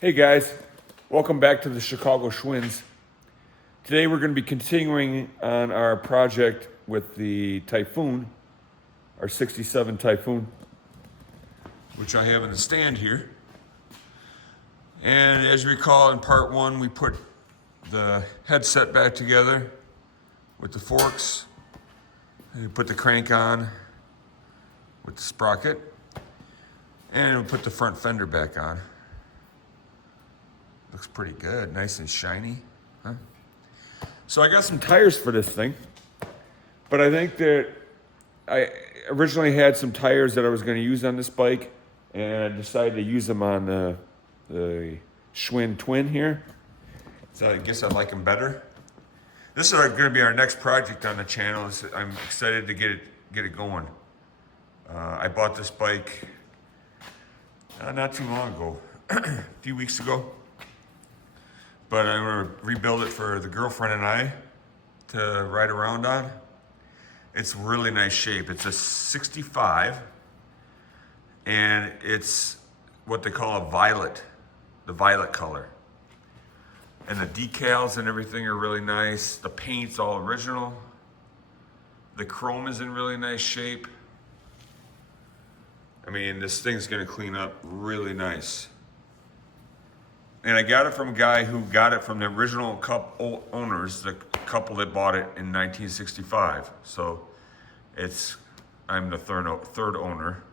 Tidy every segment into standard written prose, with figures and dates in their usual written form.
Hey guys, welcome back to the Chicago Schwinns. Today we're going to be continuing on our project with the Typhoon, our 67 Typhoon, which I have in the stand here. And as you recall, in part one, we put the headset back together with the forks. And we put the crank on with the sprocket. And we put the front fender back on. Looks pretty good, nice and shiny, huh? So I got some tires for this thing, but I think that I originally had some tires that I was going to use on this bike, and I decided to use them on the Schwinn Twin here. So I guess I like them better. This is going to be our next project on the channel. I'm excited to get it going. I bought this bike not too long ago, a few weeks ago. But I'm gonna rebuild it for the girlfriend and I to ride around on. It's really nice shape. It's a 65, and it's what they call a violet, the violet color. And the decals and everything are really nice. The paint's all original. The chrome is in really nice shape. I mean, this thing's gonna clean up really nice. And I got it from a guy who got it from the original owners, the couple that bought it in 1965. So I'm the third owner.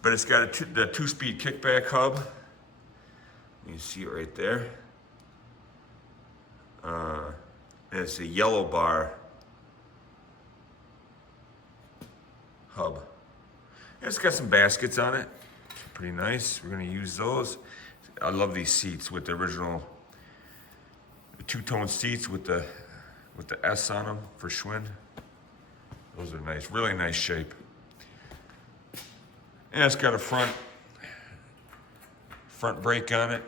But it's got the two-speed kickback hub. You can see it right there. And it's a yellow bar hub. And it's got some baskets on it. Pretty nice. We're gonna use those. I love these seats with the original two-tone seats with the S on them for Schwinn. Those are nice, really nice shape. And it's got a front brake on it,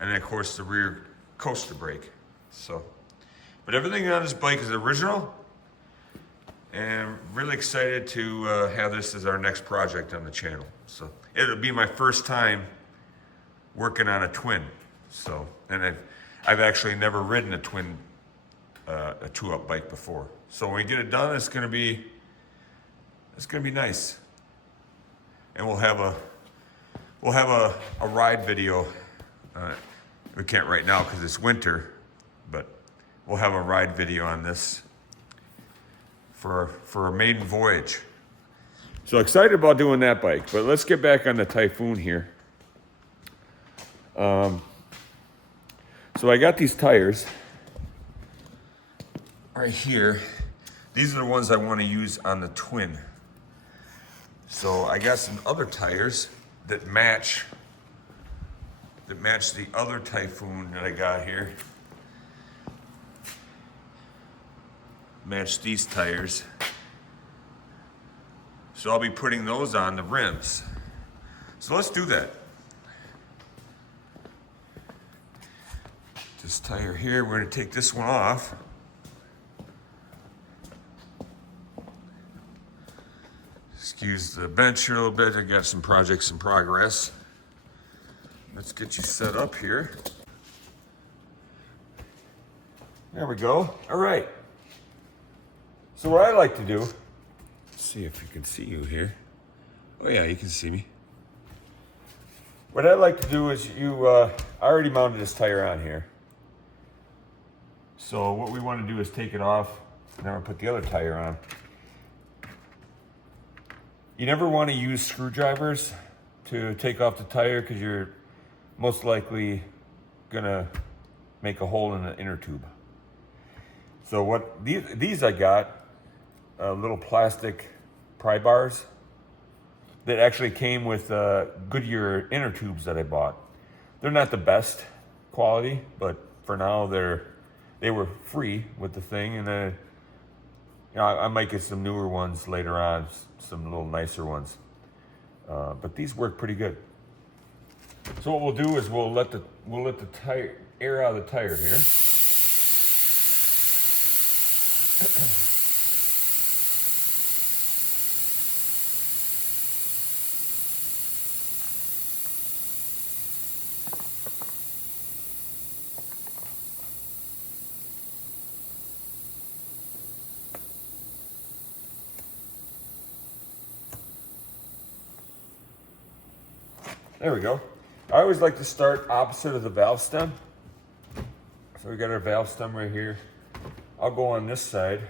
and then of course the rear coaster brake. So, but everything on this bike is original, and really excited to have this as our next project on the channel. So it'll be my first time working on a twin. So, and I've actually never ridden a twin, a two-up bike before. So when we get it done, it's gonna be nice. And we'll have a ride video. We can't right now because it's winter, but we'll have a ride video on this for a maiden voyage. So excited about doing that bike, but let's get back on the Typhoon here. So I got these tires right here. These are the ones I want to use on the Twin. So I got some other tires that match the other Typhoon that I got here. Match these tires. So I'll be putting those on the rims. So let's do that. This tire here, we're going to take this one off. Excuse the bench here a little bit. I got some projects in progress. Let's get you set up here. There we go. All right. So what I like to do, let's see if you can see you here. Oh yeah, you can see me. What I like to do is I already mounted this tire on here. So what we want to do is take it off, and then we'll put the other tire on. You never want to use screwdrivers to take off the tire because you're most likely gonna make a hole in the inner tube. So what these I got little plastic pry bars that actually came with Goodyear inner tubes that I bought. They're not the best quality, but for now they were free with the thing, and then I might get some newer ones later on, some little nicer ones. But these work pretty good. So what we'll do is we'll let the tire air out of the tire here. There we go. I always like to start opposite of the valve stem. So we got our valve stem right here. I'll go on this side.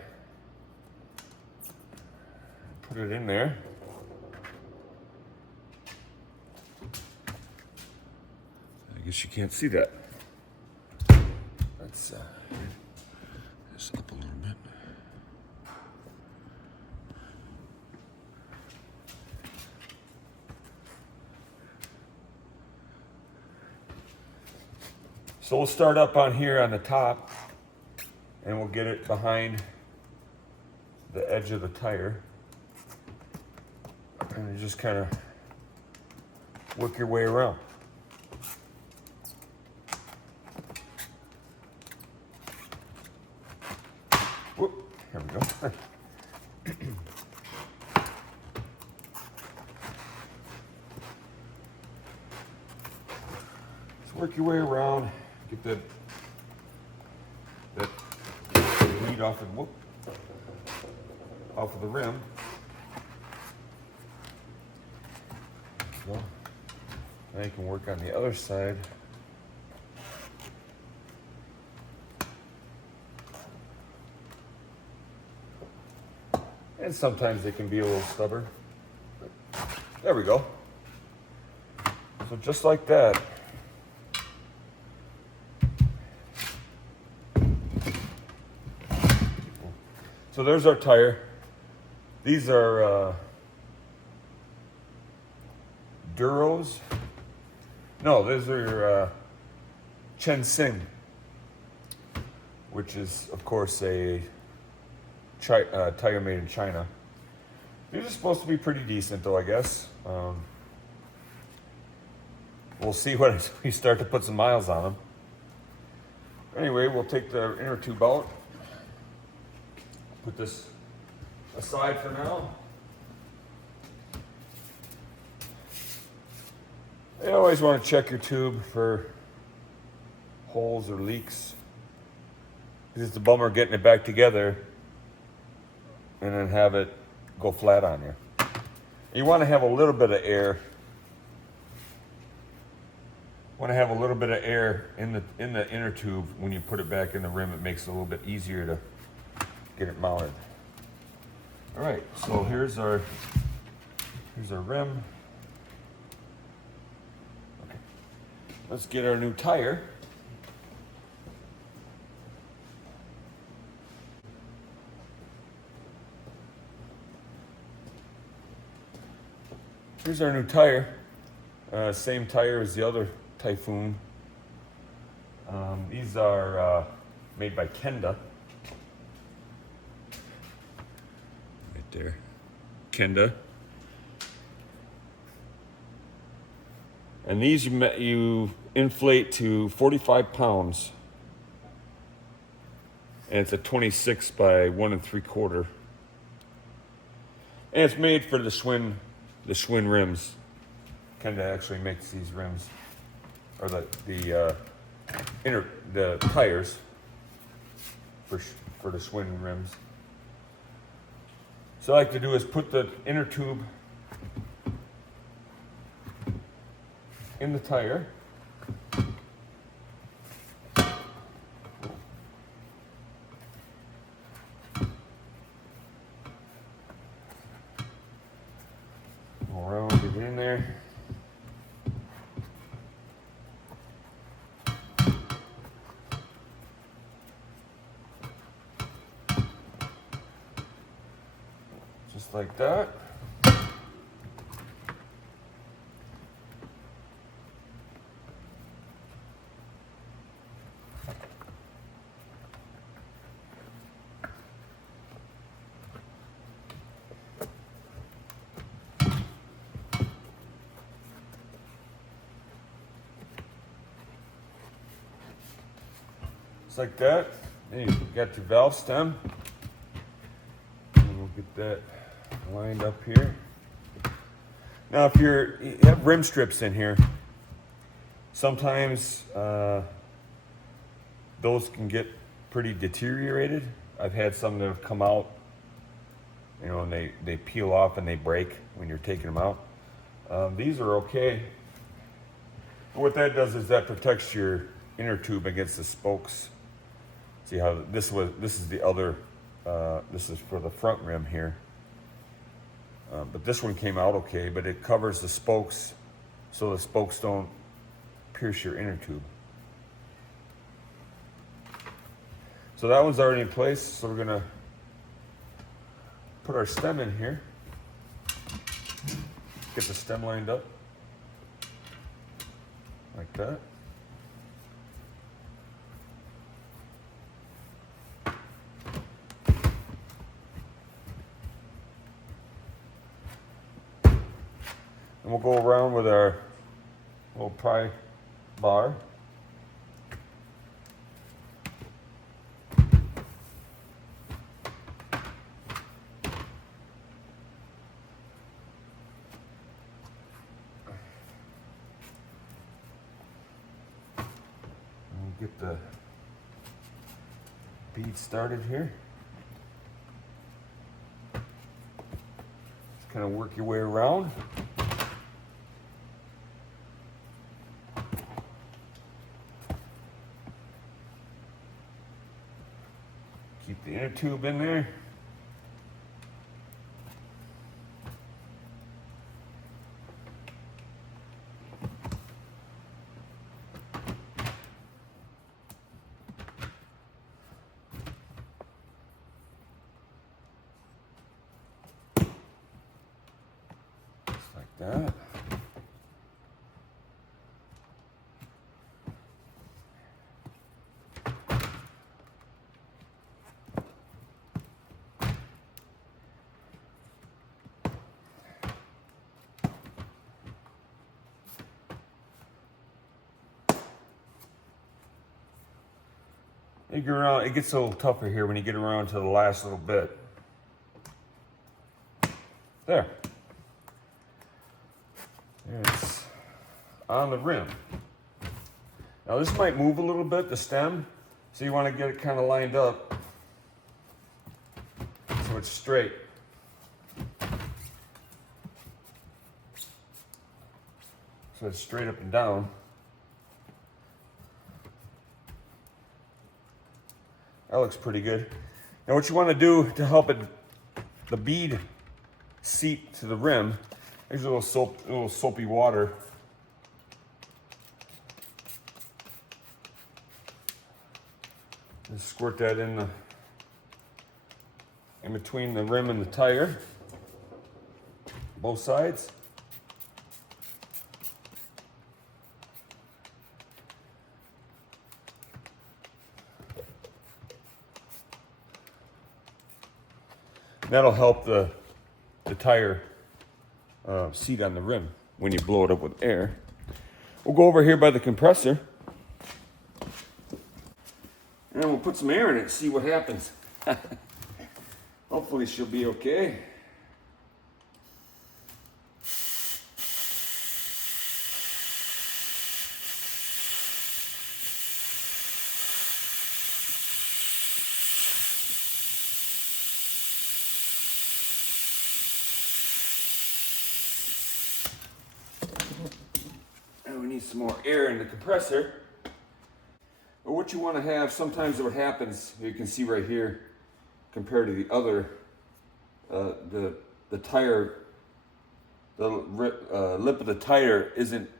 Put it in there. I guess you can't see that. Let's this up a little bit. So we'll start up on here on the top, and we'll get it behind the edge of the tire. And you just kind of work your way around. Whoop, here we go. Just work your way around, get that lead off of the rim. Well, now you can work on the other side. And sometimes they can be a little stubborn. But there we go. So just like that. So there's our tire. These are Duros. No, those are Chensing, which is, of course, a tire made in China. These are supposed to be pretty decent, though, I guess. We'll see when we start to put some miles on them. Anyway, we'll take the inner tube out. Put this aside for now. You always want to check your tube for holes or leaks. It's a bummer getting it back together and then have it go flat on you. You want to have a little bit of air. Want to have a little bit of air in the inner tube when you put it back in the rim. It makes it a little bit easier to get it mounted. All right, so here's our rim. Okay. Let's get our new tire. Here's our new tire. Same tire as the other Typhoon. These are made by Kenda. Right there. Kenda. And these you inflate to 45 pounds. And it's a 26 by 1 3/4. And it's made for the Schwinn rims. Kenda actually makes these rims, or the tires for the Schwinn rims. So what I like to do is put the inner tube in the tire. Go around, get it in there. Just like that. Just like that. Then you got your valve stem. And we'll get that lined up here. Now, if you have rim strips in here, sometimes those can get pretty deteriorated. I've had some that have come out, and they peel off and they break when you're taking them out. These are okay. And what that does is that protects your inner tube against the spokes. See how this is the other, this is for the front rim here. But this one came out okay, but it covers the spokes so the spokes don't pierce your inner tube. So that one's already in place, so we're gonna put our stem in here. Get the stem lined up, like that. And we'll go around with our little pry bar. Get the bead started here. Just kind of work your way around. Keep the inner tube in there. That. You get around, it gets a little tougher here when you get around to the last little bit. There. It's on the rim. Now this might move a little bit, the stem, so you want to get it kind of lined up so it's straight. So it's straight up and down. That looks pretty good. Now what you want to do to help it, the bead seat to the rim, there's a little soapy water. Just squirt that in between the rim and the tire, both sides. That'll help the tire seat on the rim when you blow it up with air. We'll go over here by the compressor and we'll put some air in it and see what happens. Hopefully she'll be okay. And we need some more air in the compressor. But what you want to have, sometimes what happens, you can see right here, compared to the other, the tire, the lip of the tire isn't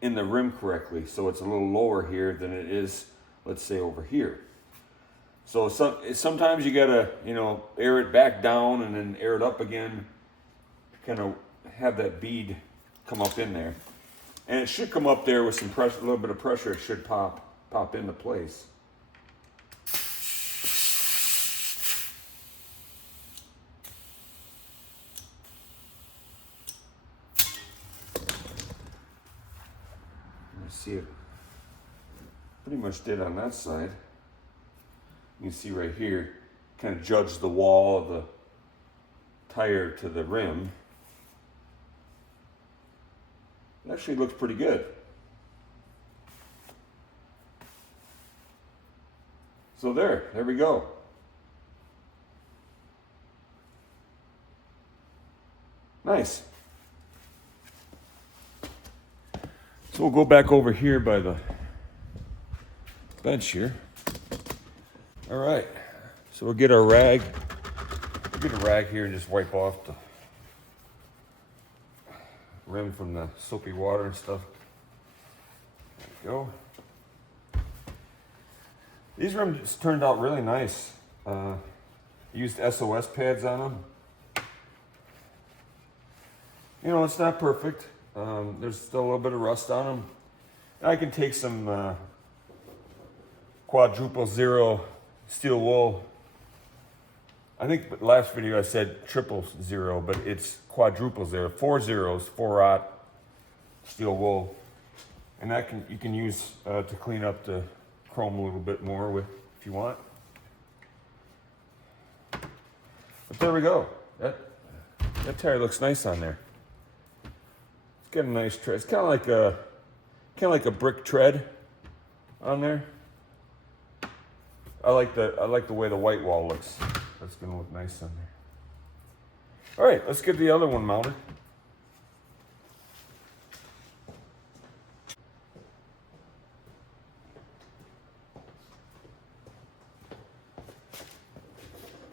in the rim correctly, so it's a little lower here than it is, let's say, over here. So sometimes you gotta, air it back down and then air it up again, kind of have that bead come up in there. And it should come up there with some pressure, a little bit of pressure, it should pop into place. You see it pretty much did on that side. You can see right here, kind of judge the wall of the tire to the rim. It actually looks pretty good. So there we go. Nice. So we'll go back over here by the bench here. All right, so we'll get our rag. We'll get a rag here and just wipe off the rim from the soapy water and stuff. There we go. These rims turned out really nice. Used SOS pads on them. You know, it's not perfect. There's still a little bit of rust on them. I can take some quadruple zero steel wool. I think last video I said triple zero, but it's quadruple zero. 4 zeros, 4/0 steel wool, and that you can use to clean up the chrome a little bit more with if you want. But there we go. That tire looks nice on there. It's got a nice tread. It's kind of like a brick tread on there. I like the way the white wall looks. That's gonna look nice on there. All right, let's get the other one mounted.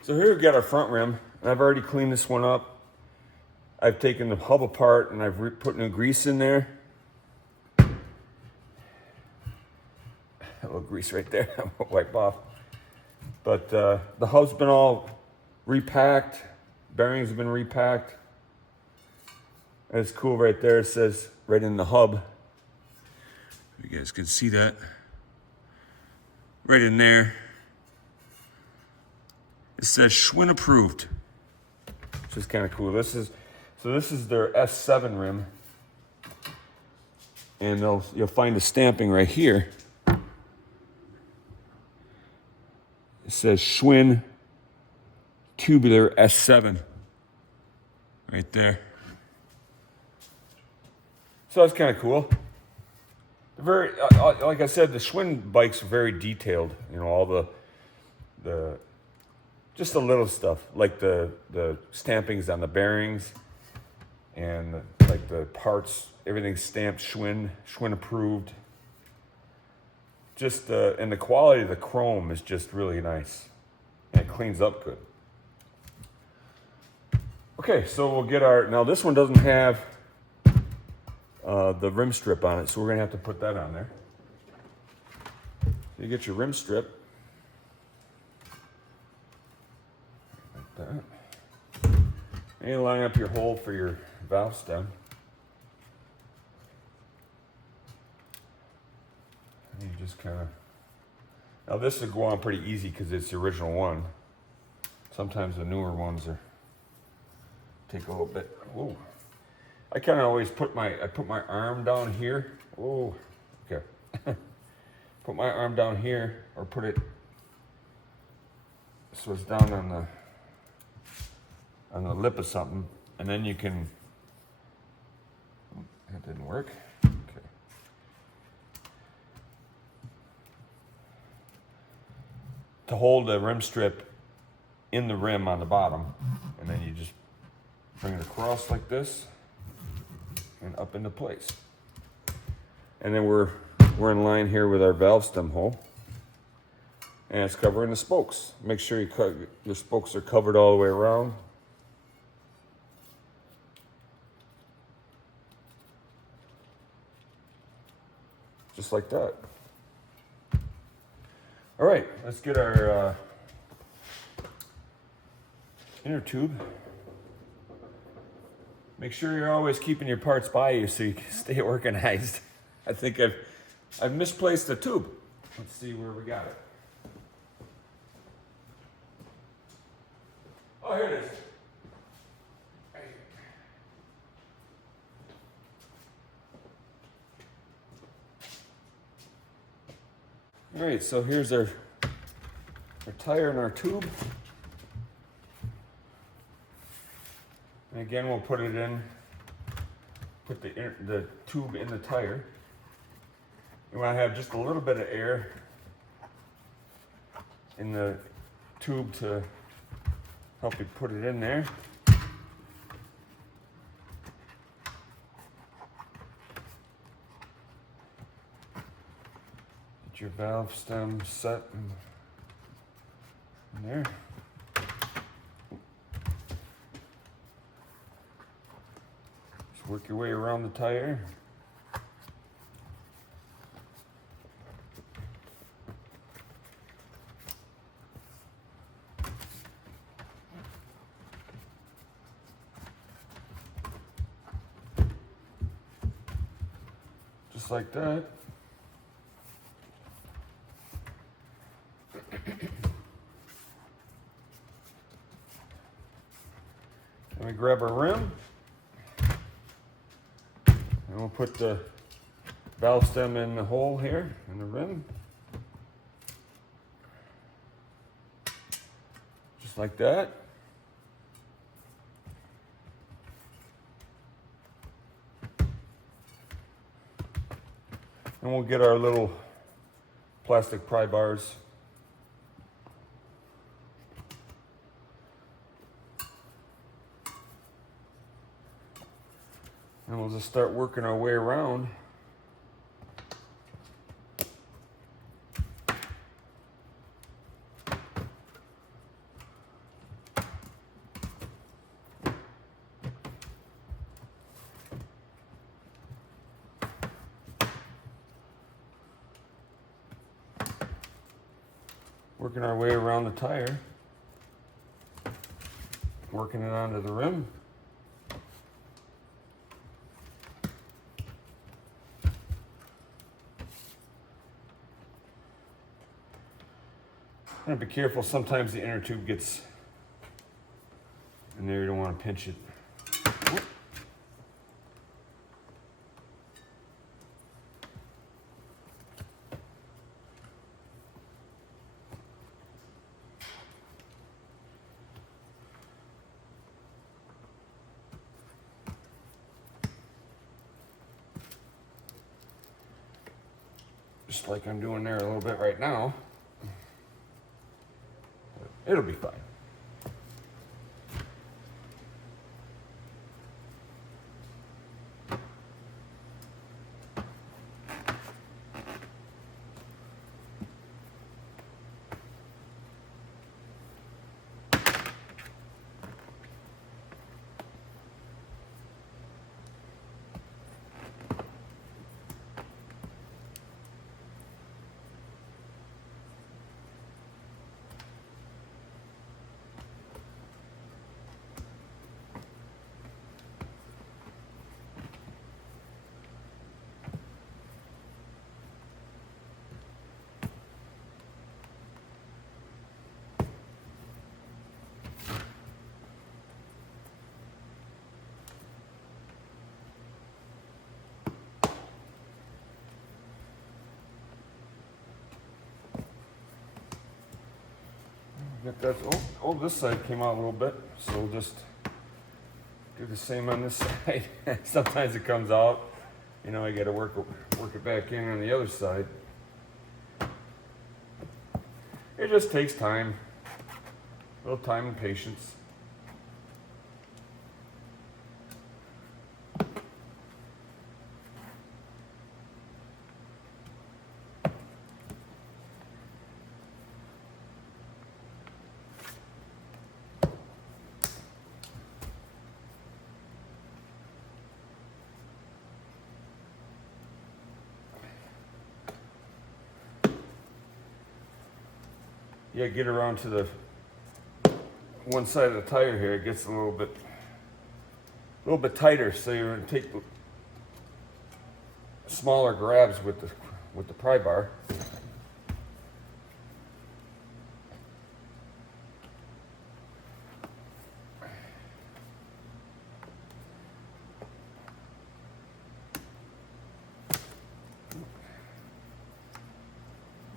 So here we've got our front rim, and I've already cleaned this one up. I've taken the hub apart and I've put new grease in there. A little grease right there, I'm gonna wipe off. But the hub's been all repacked, bearings have been repacked. And it's cool right there, it says right in the hub. You guys can see that. Right in there. It says Schwinn approved, which is kind of cool. This is their S7 rim, and you'll find a stamping right here. It says Schwinn Tubular S7 right there. So that's kind of cool. Very, like I said, the Schwinn bikes are very detailed. You know, all the just the little stuff, like the stampings on the bearings and like the parts, everything's stamped Schwinn approved. Just and the quality of the chrome is just really nice, and it cleans up good. Okay, so we'll get now this one doesn't have the rim strip on it, so we're gonna have to put that on there. So you get your rim strip. Like that. And you line up your hole for your valve stem. And you just kind of, now this will go on pretty easy because it's the original one. Sometimes the newer ones take a little bit. Whoa. I kind of always put my arm down here. Oh, okay. Put my arm down here, or put it so it's down on the lip of something, and then you can. That didn't work. Okay. To hold the rim strip in the rim on the bottom, and then you just bring it across like this and up into place. And then we're in line here with our valve stem hole, and it's covering the spokes. Make sure your spokes are covered all the way around. Just like that. All right, let's get our inner tube. Make sure you're always keeping your parts by you so you can stay organized. I think I've misplaced the tube. Let's see where we got it. Oh, here it is. All right, so here's our tire and our tube. And again, we'll put it in, put the tube in the tire. You want to have just a little bit of air in the tube to help you put it in there. your valve stem set in there. Just work your way around the tire. Just like that. Then we grab our rim, and we'll put the valve stem in the hole here in the rim. Just like that. And we'll get our little plastic pry bars. And we'll just start working our way around. Working our way around the tire, working it onto the rim. I'm gonna be careful, sometimes the inner tube gets in there, you don't want to pinch it. Just like I'm doing there a little bit right now. It'll be fine. Get that, oh, this side came out a little bit, so we'll just do the same on this side. Sometimes it comes out, you know, I gotta work it back in on the other side. It just takes time, a little time and patience. Yeah, get around to the one side of the tire here. It gets a little bit tighter, so you're going to take smaller grabs with the pry bar.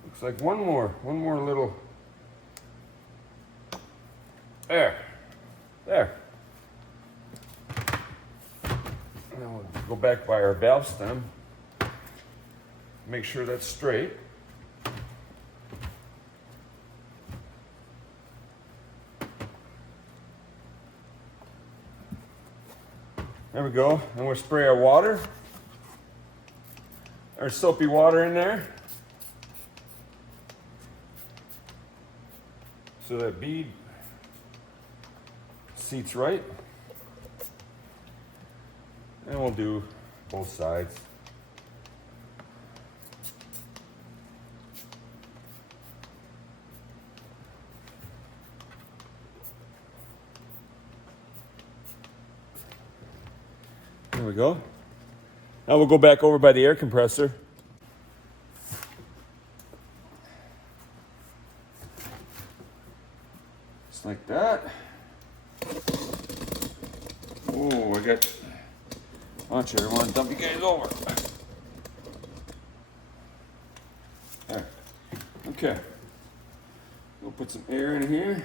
Looks like one more little. There. And then we'll go back by our valve stem. Make sure that's straight. There we go. And we'll spray our water. Our soapy water in there. sure that bead seats right. And we'll do both sides. There we go. Now we'll go back over by the air compressor. Just like that. Oh, I got a bunch here. I want to dump you guys over. There. Okay. We'll put some air in here.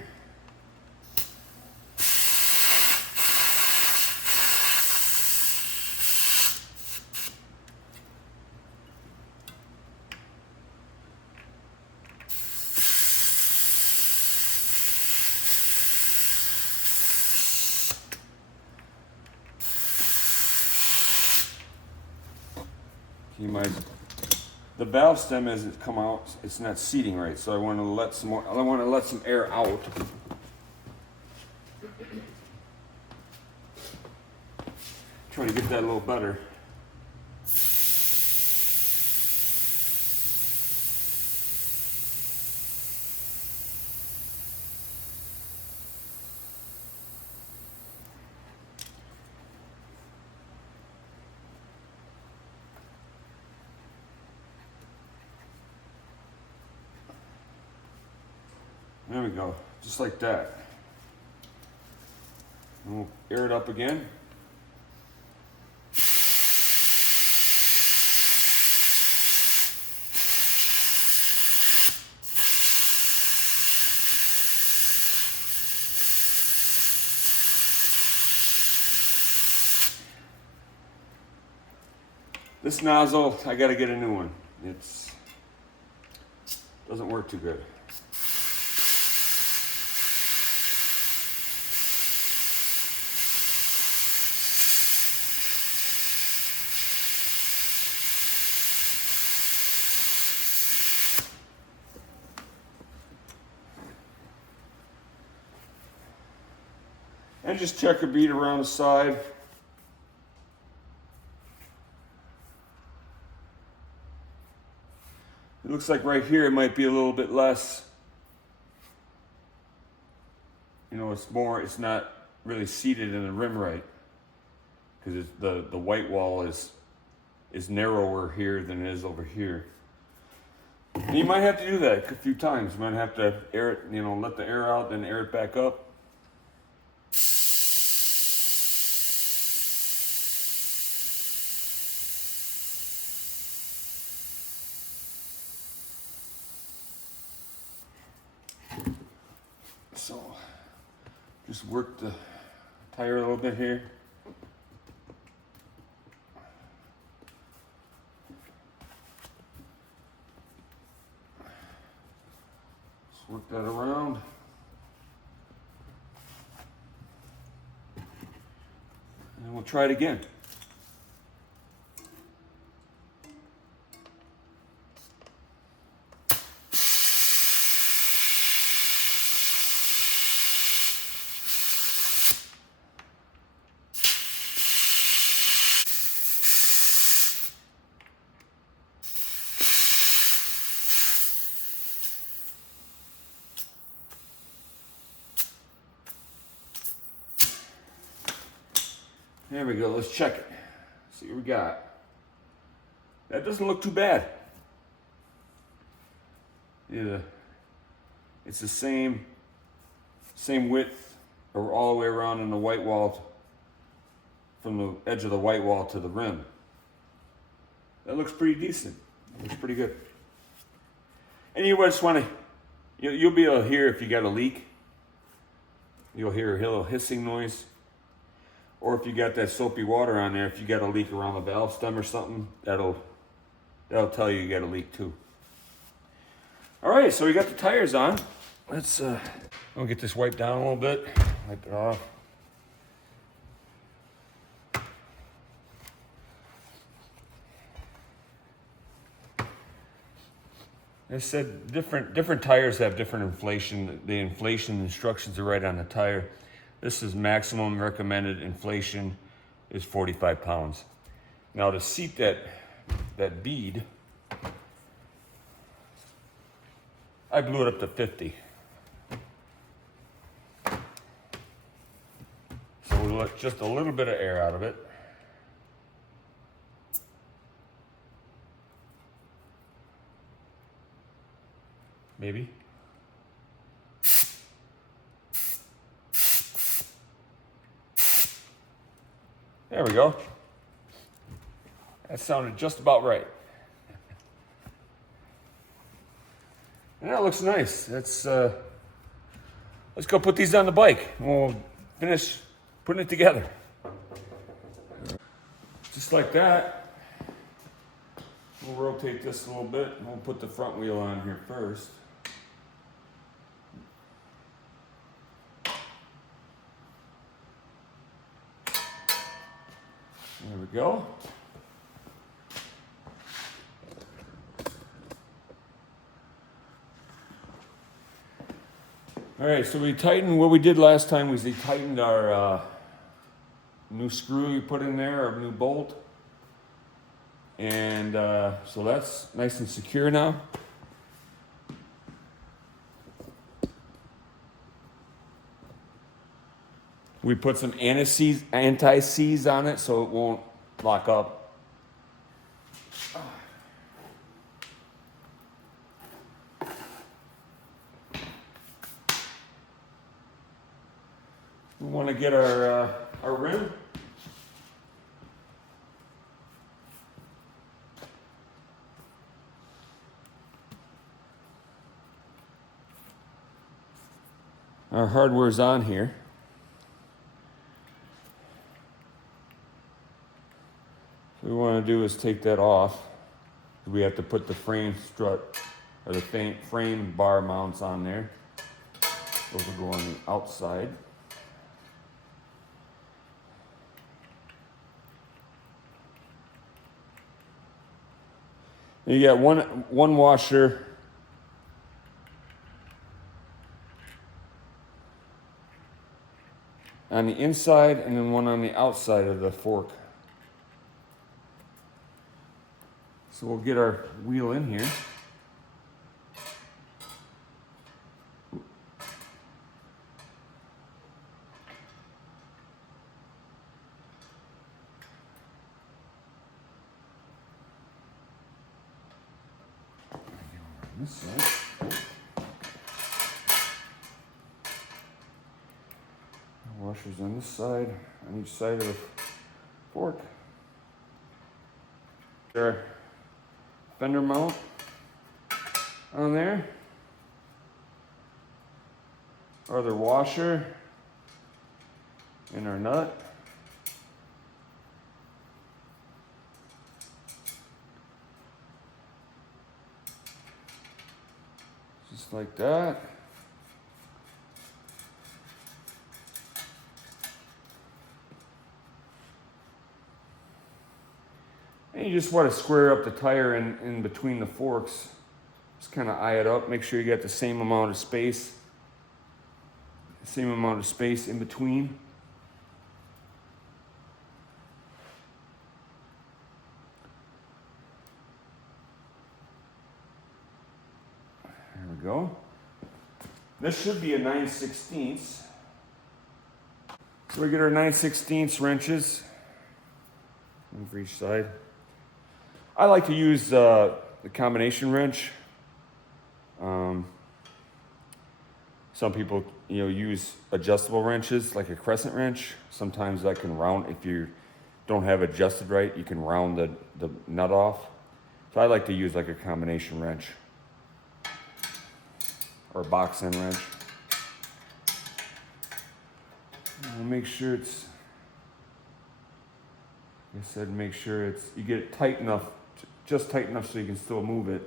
The valve stem as it come out, it's not seating right, so I want to let some more. I want to let some air out. Try to get that a little better. There we go, just like that. And we'll air it up again. This nozzle, I gotta get a new one. Doesn't work too good. And just check a bead around the side. It looks like right here it might be a little bit less. You know, it's not really seated in the rim right. Because the white wall is narrower here than it is over here. And you might have to do that a few times. You might have to air it, you know, let the air out, then air it back up. So, just work the tire a little bit here. Just work that around. And we'll try it again. There we go, let's check it. See what we got. That doesn't look too bad. Yeah, it's the same width or all the way around in the white wall, from the edge of the white wall to the rim. That looks pretty decent. Looks pretty good. And you just want to, you'll be able to hear if you got a leak. You'll hear a little hissing noise. Or if you got that soapy water on there, if you got a leak around the valve stem or something, that'll tell you got a leak too. All right, so we got the tires on. Let's I'll get this wiped down a little bit. Wipe it off. I said different tires have different inflation. The inflation instructions are right on the tire. This is maximum recommended inflation is 45 pounds. Now to seat that bead, I blew it up to 50. So we let just a little bit of air out of it. Maybe. There we go. That sounded just about right. And that looks nice. Let's go put these on the bike. We'll finish putting it together. Just like that. We'll rotate this a little bit and we'll put the front wheel on here first. There we go. All right, so we tightened, what we did last time was we tightened our new screw we put in there, our new bolt. And so that's nice and secure now. We put some anti-seize on it so it won't lock up. We want to get our rim. Our hardware's on here. What we want to do is take that off. We have to put the frame strut or the frame bar mounts on there. Those will go on the outside. And you got one washer on the inside and then one on the outside of the fork. So we'll get our wheel in here. This side. Washers on this side, on each side of the fork. Our fender mount on there. Our other washer and our nut. Just like that. And you just want to square up the tire in between the forks. Just kind of eye it up. Make sure you got the same amount of space. Same amount of space in between. There we go. This should be a 9/16. So we get our 9/16 wrenches. One for each side. I like to use the combination wrench. Some people, use adjustable wrenches like a crescent wrench. Sometimes that can round, if you don't have adjusted right, you can round the nut off. So I like to use like a combination wrench or a box end wrench. We'll make sure it's, like I said, make sure you get it tight enough, just tight enough so you can still move it.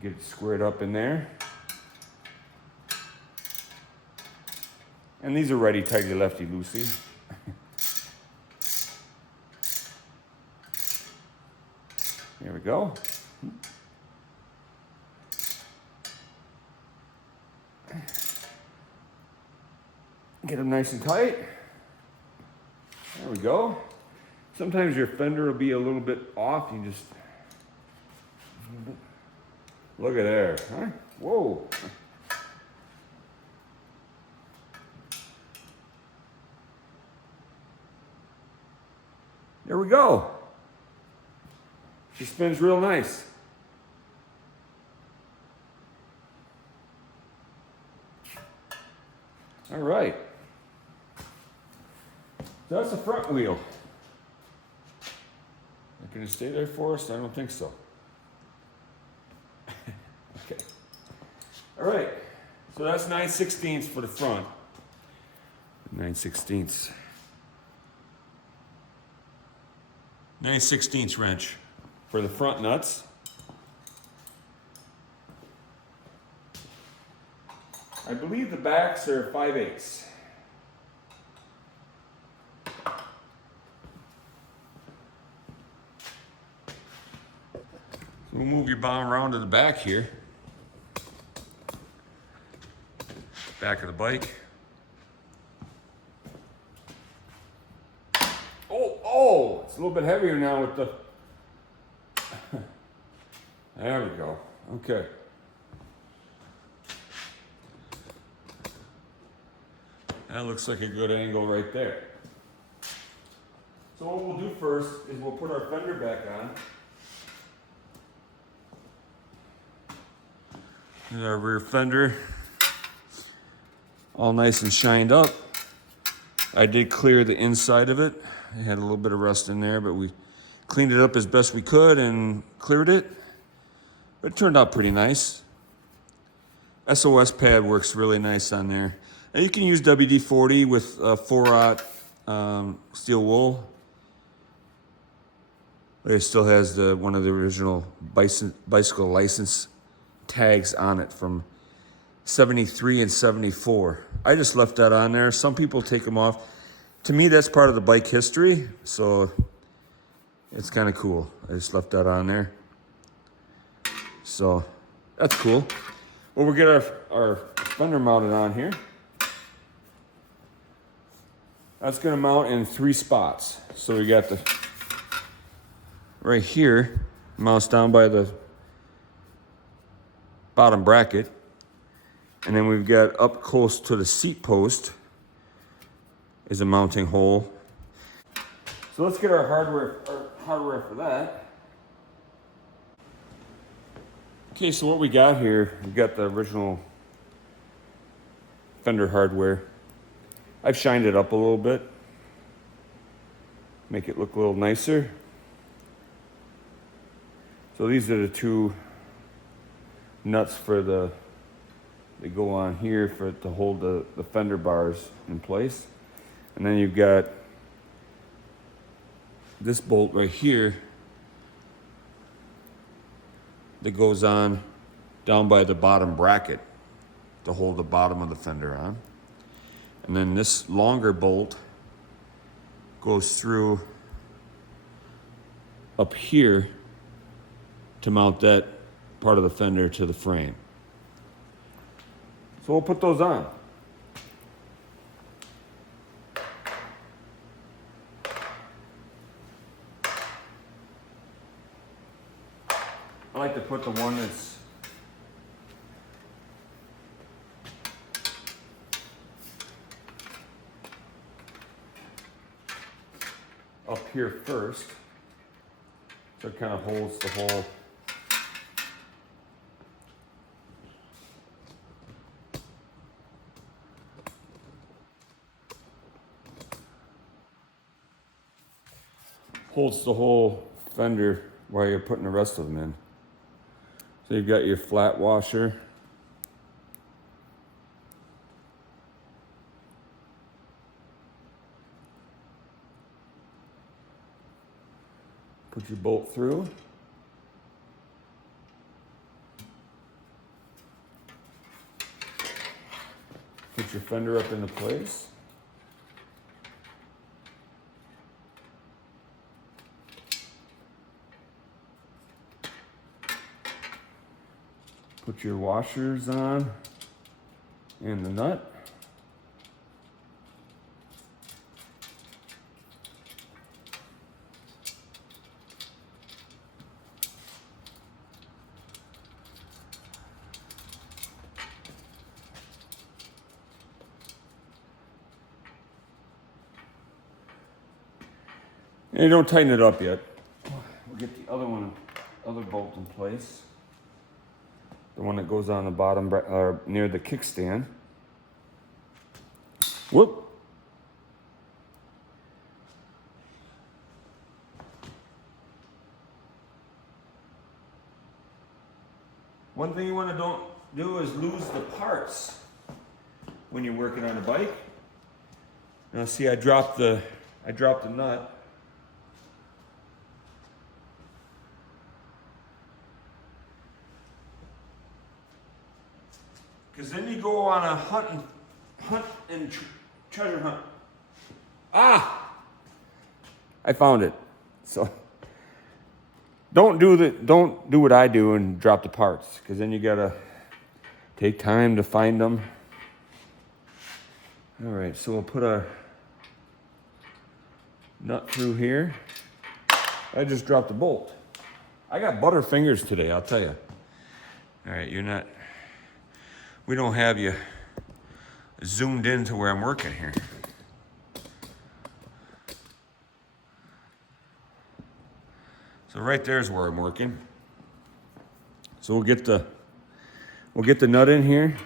Get it squared up in there. And these are righty tighty, lefty loosey. There we go. Get them nice and tight. There we go. Sometimes your fender will be a little bit off. You just look at there, huh? Whoa. There we go. She spins real nice. All right. That's the front wheel. Can it stay there for us? I don't think so. Okay. All right. So that's 9/16 for the front. 9/16. 9/16 wrench for the front nuts. I believe the backs are 5/8. We'll move your bomb around to the back here. Back of the bike. Oh, it's a little bit heavier now with the... There we go. Okay. That looks like a good angle right there. So what we'll do first is we'll put our fender back on. There's our rear fender, all nice and shined up. I did clear the inside of it. It had a little bit of rust in there, but we cleaned it up as best we could and cleared it. But it turned out pretty nice. SOS pad works really nice on there. And you can use WD-40 with 4/0 steel wool. But it still has one of the original bicycle license tags on it from 73 and 74. I just left that on there. Some people take them off. To me, that's part of the bike history, so it's kind of cool. I just left that on there. So that's cool. Well, we'll get our fender mounted on here. That's gonna mount in 3 spots. So we got the, right here, mounts down by the bottom bracket. And then we've got up close to the seat post is a mounting hole. So let's get our hardware for that. Okay, so what we got here, we've got the original fender hardware. I've shined it up a little bit, make it look a little nicer. So these are the 2 nuts for they go on here to hold the fender bars in place. And then you've got this bolt right here that goes on down by the bottom bracket to hold the bottom of the fender on. And then this longer bolt goes through up here to mount that part of the fender to the frame. So we'll put those on. I like to put the one that's up here first, so it kind of holds the whole fender while you're putting the rest of them in. So you've got your flat washer. Put your bolt through. Put your fender up into place. Put your washers on. And the nut. And you don't tighten it up yet. We'll get the other bolt in place. The one that goes on the bottom, near the kickstand. Whoop. One thing you want to don't do is lose the parts when you're working on a bike. Now see, I dropped the nut. Because then you go on a hunt and treasure hunt. Ah! I found it. So don't do what I do and drop the parts, because then you gotta take time to find them. All right, so we'll put our nut through here. I just dropped the bolt. I got butter fingers today, I'll tell you. All right, we don't have you zoomed in to where I'm working here. So right there's where I'm working. So we'll get the nut in here,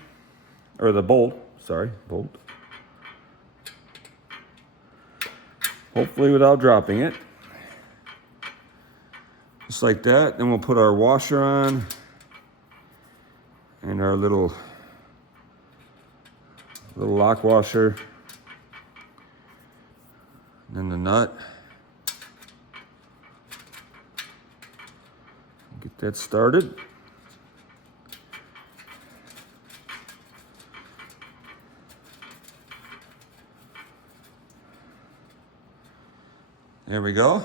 or the bolt, sorry, bolt. Hopefully without dropping it. Just like that. Then we'll put our washer on and our little lock washer. And then the nut. Get that started. There we go.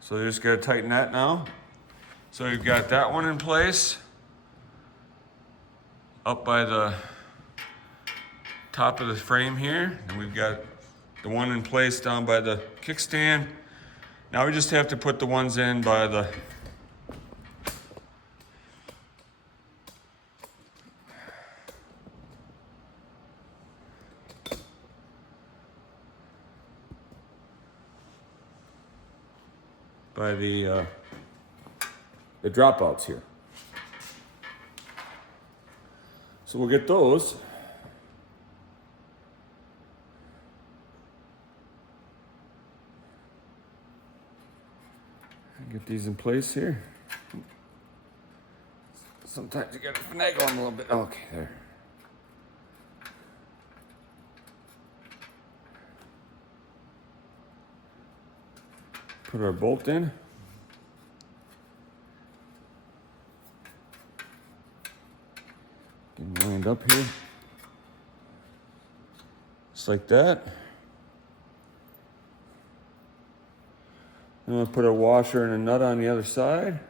So you just gotta tighten that now. So you've got that one in place, up by the top of the frame here. And we've got the one in place down by the kickstand. Now we just have to put the ones in by the dropouts here. So we'll get those. Get these in place here. Sometimes you gotta finagle them a little bit. Okay, there. Put our bolt in. Get them lined up here. Just like that. And we'll put a washer and a nut on the other side.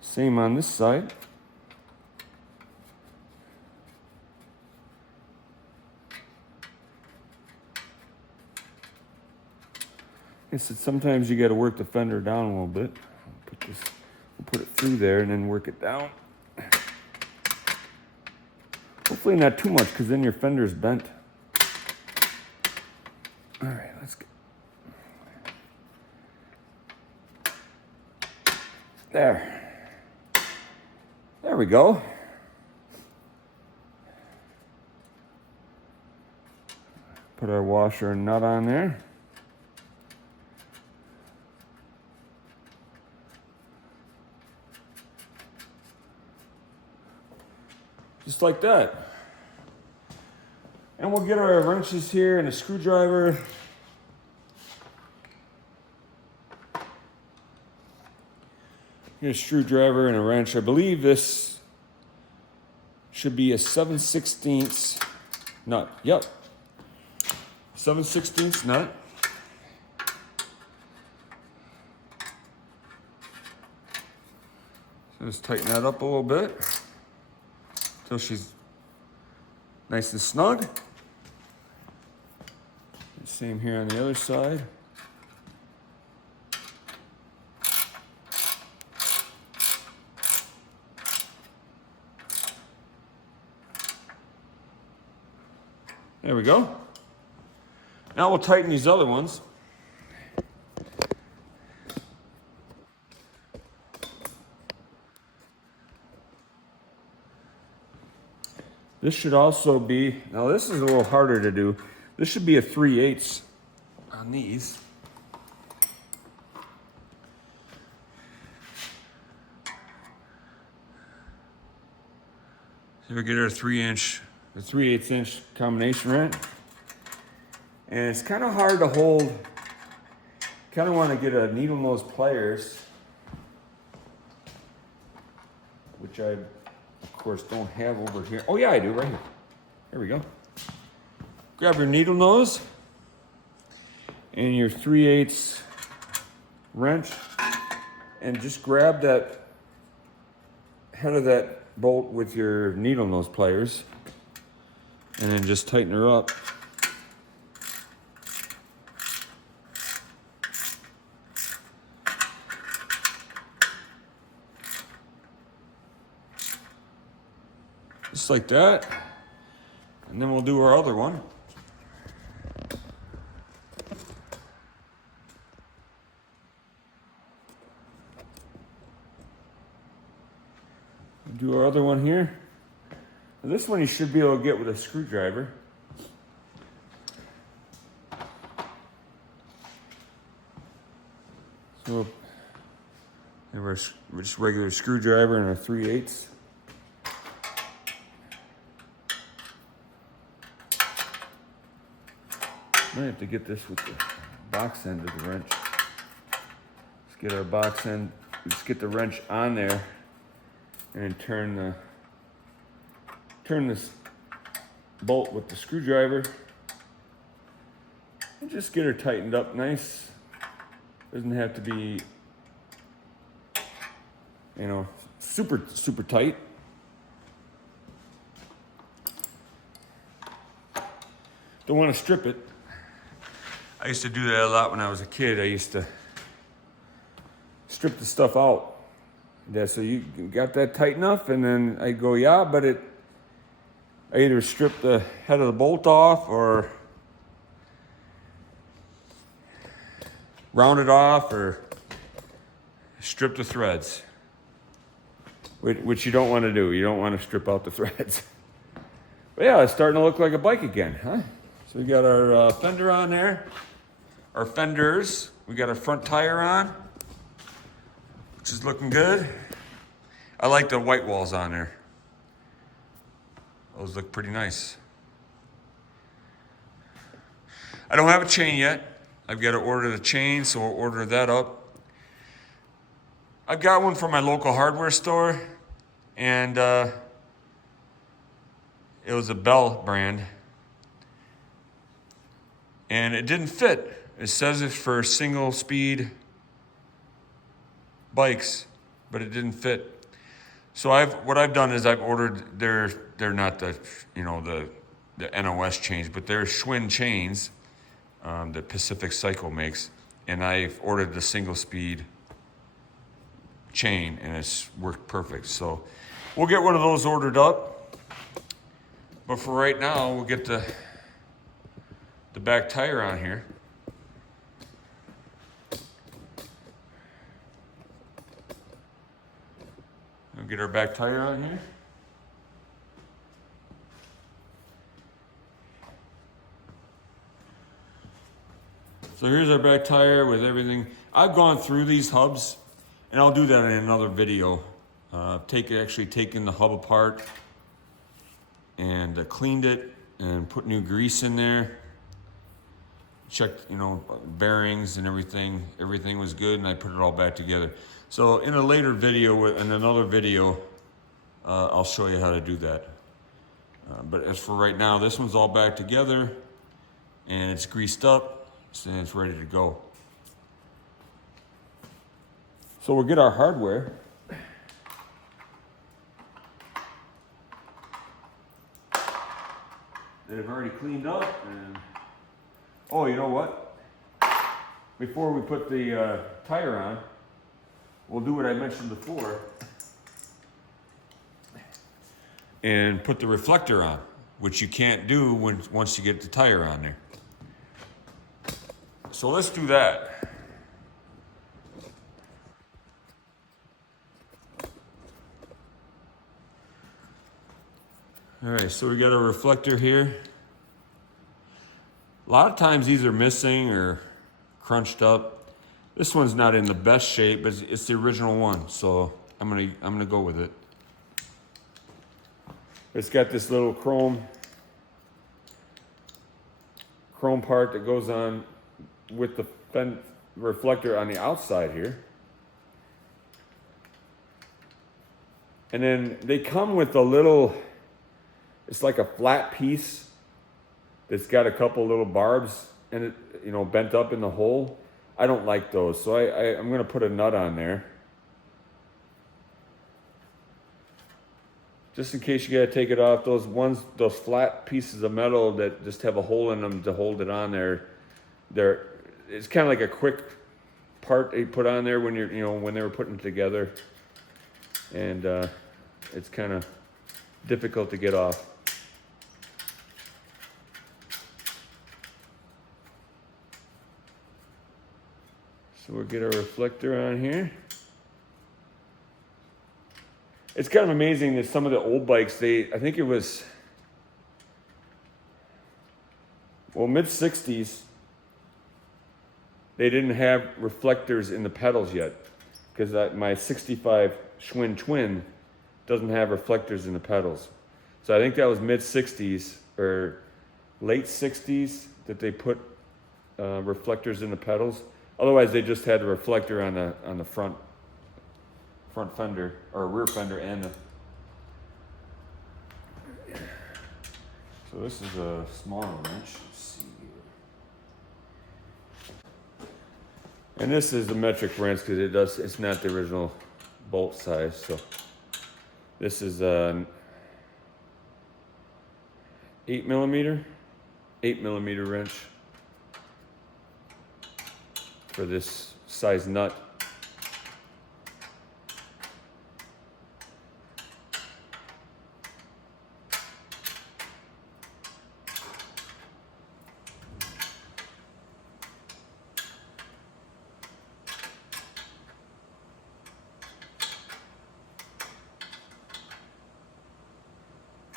Same on this side. I said sometimes you got to work the fender down a little bit. We'll put it through there and then work it down. Hopefully not too much, because then your fender's bent. All right, let's get there. There we go. Put our washer and nut on there. Just like that. And we'll get our wrenches here and a screwdriver. Get a screwdriver and a wrench. I believe this should be a 7/16 nut. Yep. 7/16 nut. So just tighten that up a little bit until she's nice and snug. Same here on the other side. There we go. Now we'll tighten these other ones. This should also be, now this is a little harder to do. This should be a 3/8 on these. So we get our 3/8 inch combination wrench. And it's kind of hard to hold. Kind of want to get a needle nose pliers, which I, of course, don't have over here. Oh yeah, I do, right here. Here we go. Grab your needle nose and your 3/8 wrench and just grab that head of that bolt with your needle nose pliers and then just tighten her up. Just like that. And then we'll do our other one. Do our other one here. This one you should be able to get with a screwdriver. So there was just regular screwdriver and a 3/8. Might have to get this with the box end of the wrench. Let's get our box end, let's get the wrench on there and turn this bolt with the screwdriver and just get her tightened up nice. Doesn't have to be, you know, super tight. Don't want to strip it. I used to do that a lot when I was a kid. I used to strip the stuff out. Yeah, so you got that tight enough, and then I go, yeah, but I either strip the head of the bolt off or round it off or strip the threads, which you don't want to do. You don't want to strip out the threads. But yeah, it's starting to look like a bike again, huh? So we got our fender on there, our fenders. We got our front tire on, which is looking good. I like the white walls on there. Those look pretty nice. I don't have a chain yet. I've got to order the chain, so we'll order that up. I've got one from my local hardware store, and it was a Bell brand, and it didn't fit. It says it's for single speed bikes, but it didn't fit. So what I've done is I've ordered they're not the, you know, the NOS chains, but they're Schwinn chains that Pacific Cycle makes, and I've ordered the single speed chain, and it's worked perfect. So we'll get one of those ordered up, but for right now we'll get the back tire on here. We'll get our back tire on here. So here's our back tire with everything. I've gone through these hubs, and I'll do that in another video. Actually taken the hub apart and cleaned it and put new grease in there. Checked, you know, bearings and everything. Everything was good, and I put it all back together. So in a later video, in another video, I'll show you how to do that. But as for right now, this one's all back together and it's greased up, so it's ready to go. So we'll get our hardware. That I've already cleaned up, and oh, you know what? Before we put the tire on, we'll do what I mentioned before and put the reflector on, which you can't do once you get the tire on there. So let's do that. All right, so we got a reflector here. A lot of times these are missing or crunched up. This one's not in the best shape, but it's the original one, so I'm gonna go with it. It's got this little chrome part that goes on with the reflector on the outside here. And then they come with a little, it's like a flat piece that's got a couple little barbs and it, you know, bent up in the hole. I don't like those, so I'm gonna put a nut on there. Just in case you gotta take it off, those flat pieces of metal that just have a hole in them to hold it on there, it's kind of like a quick part they put on there when when they were putting it together. And it's kind of difficult to get off. So we'll get our reflector on here. It's kind of amazing that some of the old bikes, I think it was, well, mid-60s, they didn't have reflectors in the pedals yet, because my 65 Schwinn Twin doesn't have reflectors in the pedals. So I think that was mid-60s or late 60s that they put reflectors in the pedals. Otherwise, they just had a reflector on the front fender or rear fender and the. So this is a smaller wrench. Let's see here. And this is a metric wrench because it's not the original bolt size. So this is an 8 millimeter wrench for this size nut.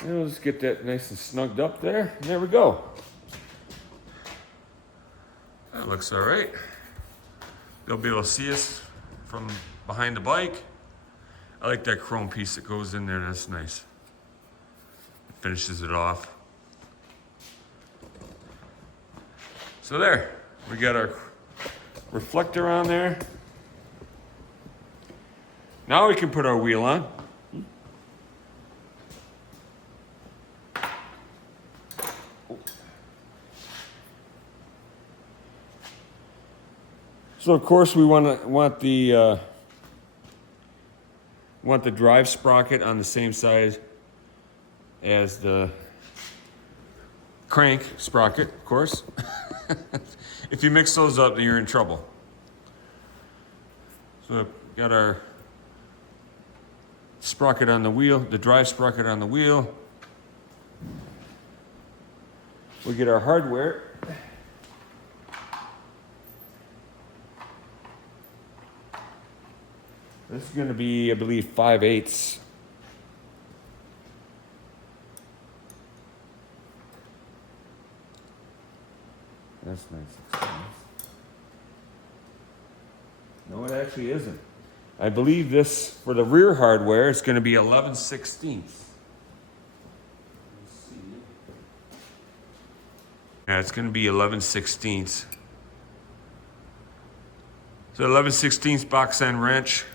And we'll just get that nice and snugged up there. And there we go. That looks all right. They'll be able to see us from behind the bike. I like that chrome piece that goes in there. That's nice. It finishes it off. So there, we got our reflector on there. Now we can put our wheel on. So of course we want the drive sprocket on the same size as the crank sprocket, of course. If you mix those up, then you're in trouble. So got our sprocket on the wheel, the drive sprocket on the wheel. We get our hardware. This is going to be, I believe, 5/8. That's nice. No, it actually isn't. I believe this, for the rear hardware, it's going to be 11/16. Yeah, it's going to be 11/16. So 11/16 box end wrench.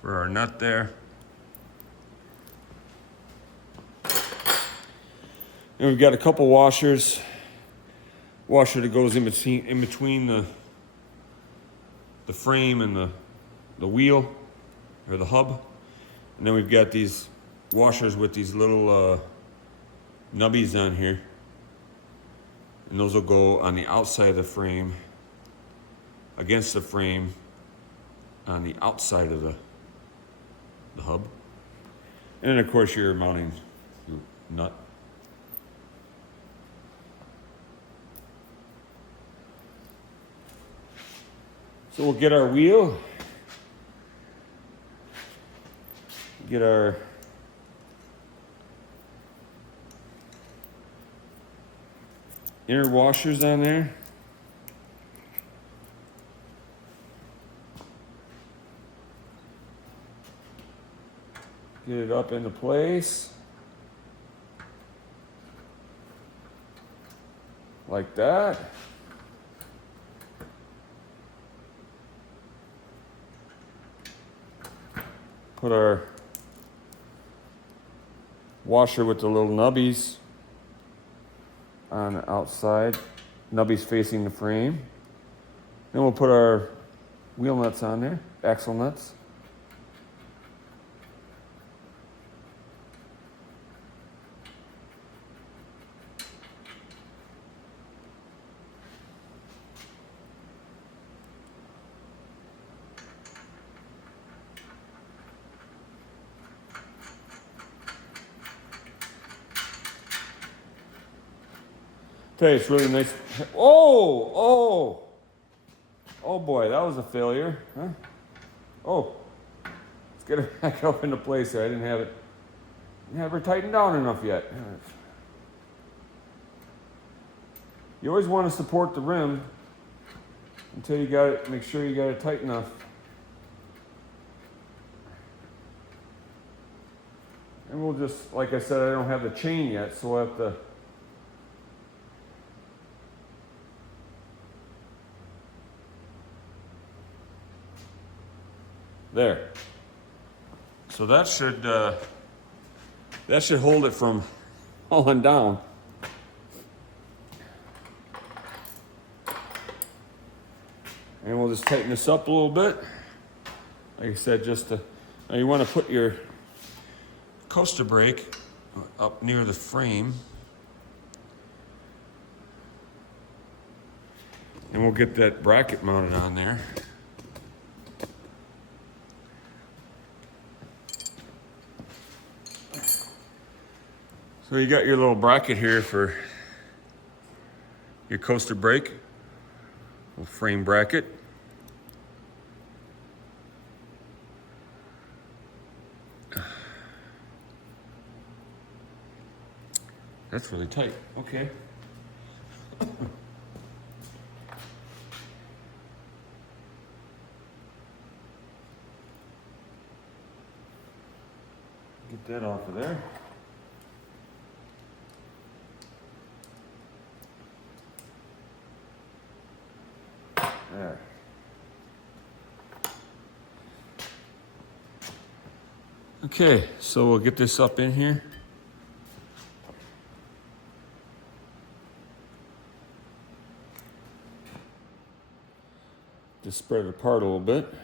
for our nut there. And we've got a couple washers. Washer that goes in between the frame and the wheel or the hub. And then we've got these washers with these little nubbies on here. And those will go on the outside of the frame, against the frame, on the outside of the hub. And then of course your mounting nut. So we'll get our wheel, get our inner washers on there. Get it up into place. Like that. Put our washer with the little nubbies on the outside, nubbies facing the frame. Then we'll put our wheel nuts on there, axle nuts. Tell you, it's really nice. Oh boy, that was a failure, huh? Oh, let's get it back up into place there. I didn't have her tightened down enough yet. You always want to support the rim until you got it, make sure you got it tight enough. And we'll just, like I said, I don't have the chain yet, so we'll have to there. So that should hold it from falling down. And we'll just tighten this up a little bit. Like I said, now you want to put your coaster brake up near the frame. And we'll get that bracket mounted on there. So you got your little bracket here for your coaster brake, little frame bracket. That's really tight, okay. Get that off of there. There. Okay, so we'll get this up in here. Just spread it apart a little bit.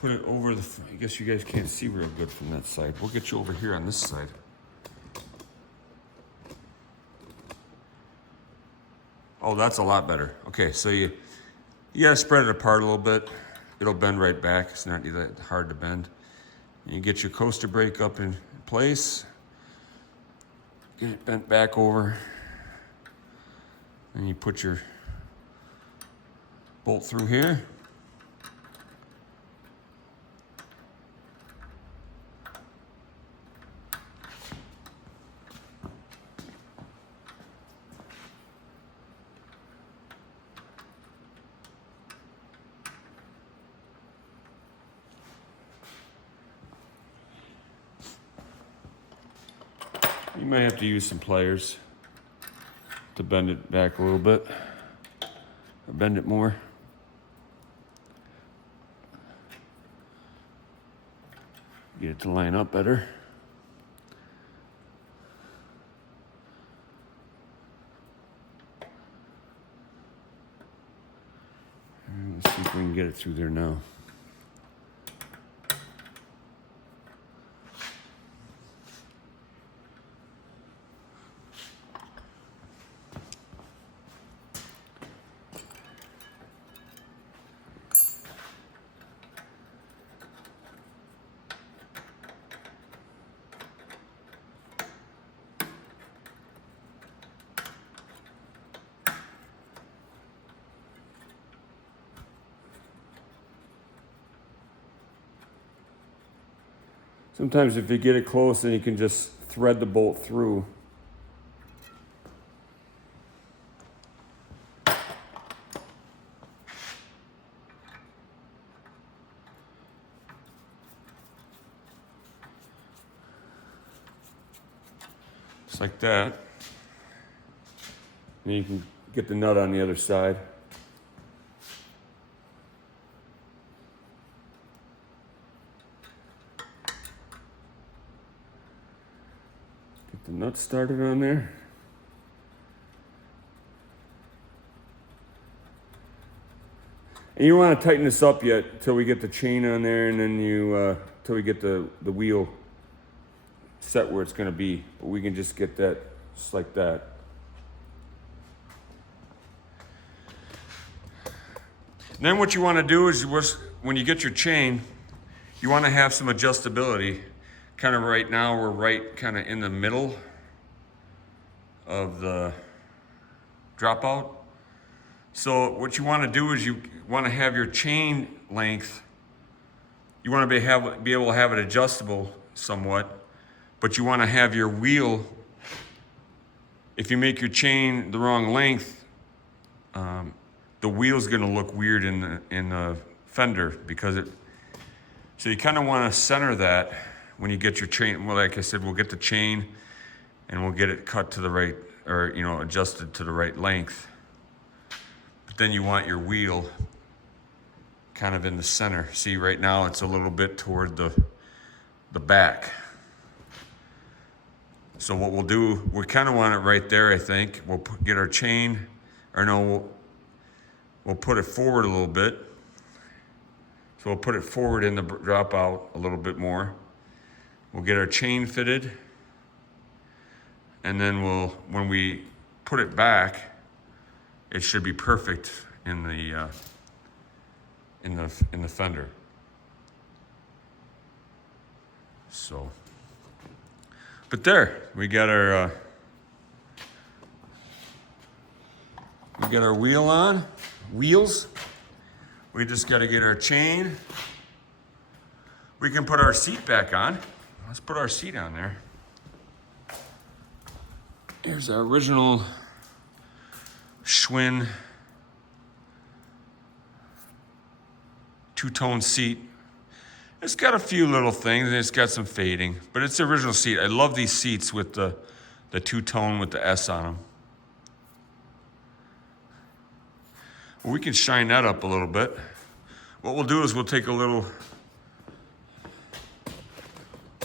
Put it over the, I guess you guys can't see real good from that side. We'll get you over here on this side. Oh, that's a lot better. Okay, so you gotta spread it apart a little bit. It'll bend right back. It's not that hard to bend. And you get your coaster brake up in place. Get it bent back over. And you put your bolt through here. You might have to use some pliers to bend it back a little bit, or bend it more. Get it to line up better. Let's see if we can get it through there now. Sometimes if you get it close, then you can just thread the bolt through. Just like that. And you can get the nut on the other side. The nut started on there. And you want to tighten this up yet until we get the chain on there, and then till we get the wheel set where it's going to be. But we can just get that just like that. And then what you want to do is when you get your chain, you want to have some adjustability. Kind of right now, we're right kind of in the middle of the dropout. So what you want to do is you want to have your chain length, you want to be able to have it adjustable somewhat, but you want to have your wheel, if you make your chain the wrong length, the wheel's going to look weird in the fender so you kind of want to center that. When you get your chain, well, like I said, we'll get the chain and we'll get it cut to the right, or, adjusted to the right length. But then you want your wheel kind of in the center. See, right now it's a little bit toward the back. So what we'll do, we kind of want it right there, I think. We'll get our chain, we'll put it forward a little bit. So we'll put it forward in the dropout a little bit more. We'll get our chain fitted, and then when we put it back, it should be perfect in the fender. So, but there we got our wheels. We just got to get our chain. We can put our seat back on. Let's put our seat on there. Here's our original Schwinn two-tone seat. It's got a few little things, and it's got some fading, but it's the original seat. I love these seats with the two-tone with the S on them. Well, we can shine that up a little bit. What we'll do is we'll take a little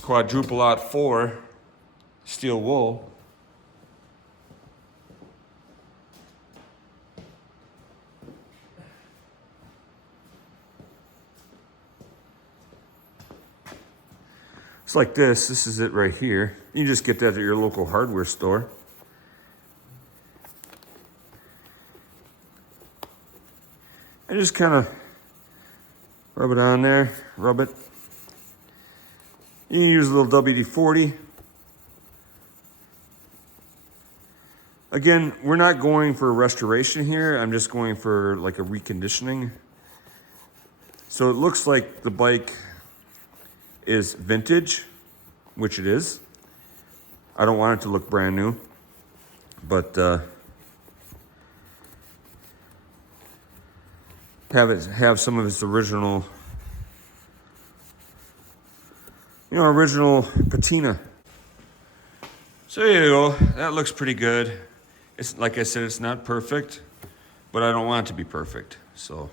quadruple aught 4 steel wool. It's like this. This is it right here. You can just get that at your local hardware store. And just kind of rub it on there, rub it. You can use a little WD-40. Again, we're not going for a restoration here. I'm just going for like a reconditioning. So it looks like the bike is vintage, which it is. I don't want it to look brand new, but have some of its original, original patina. So there you go. That looks pretty good. It's like I said, it's not perfect, but I don't want it to be perfect. So